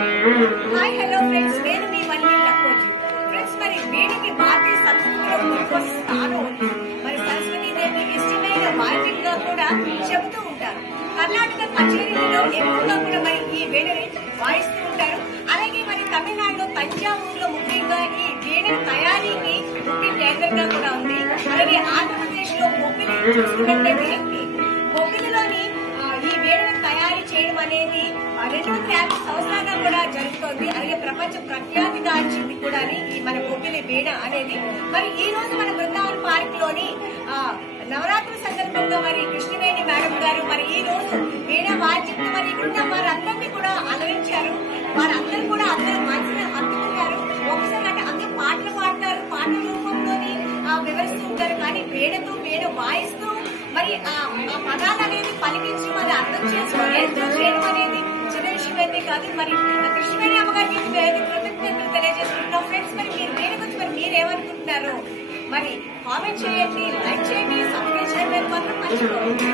Hi hello friends, నేను మీ Valli Lakkoju. Friends, మరి వీడికి భారతీయ సంస్కృతిలో గొప్ప స్థానం ఉంది. మరి సరస్వతీదేవి ఇష్టమైన వాయిద్యంగా కూడా చెబుతూ ఉంటారు. కర్ణాటక కచేరీలలో ఎక్కువగా కూడా మరి ఈ వీణని వాయిస్తూ ఉంటారు. అలాగే మరి తమిళనాడులో తంజావూరులో ముఖ్యంగా ఈ వీణ తయారీకి ముఖ్య కేంద్రంగా కూడా ఉంది. అలాగే ఆంధ్రప్రదేశ్ లో బొబ్బిలి చూసుకున్నట్లయితే బొబ్బిలిలోని ఈ వీణను తయారు చేయడం అనేది 250 సంవత్సరాలుగా కూడా జరుగుతోంది. అలాగే ప్రపంచ ప్రఖ్యాతి గాంచింది కూడా ఈ మన బొబ్బిలి వీణ అనేది. మరి ఈ రోజు మన బృందావన్ పార్క్ లోని నవరాత్రి సందర్భంగా మరి కృష్ణవేణి మేడం గారు మరి ఈ రోజు వీణ వాద్యంతో మరి ఇక్కడ వారందరినీ కూడా అలరించారు. వారందరూ కూడా అందరూ మనసుని హత్తుకున్నారు. ఒకసారి అంటే అందరూ పాటలు పాడతారు, పాటల రూపంలోని వివరిస్తూ ఉంటారు. కానీ వీణతో వీణ వాయిస్తూ మరి ఆ పదాలు అనేది పలికించి మరి అర్థం చేసుకొని ఎంజాయ్ చేయడం అనేది చిన్న విషయం అయితే కాదు. మరి కృష్ణవేణి అమ్మగారికి కృతజ్ఞతలు తెలియజేసుకుంటున్నాం. ఫ్రెండ్స్, మరి మీరు వీణ గురించి మరి మీరేమనుకుంటున్నారు? మరి కామెంట్ చేయండి, లైక్ చేయండి, సబ్స్క్రైబ్ చేయండి, మాత్రం మర్చిపోండి.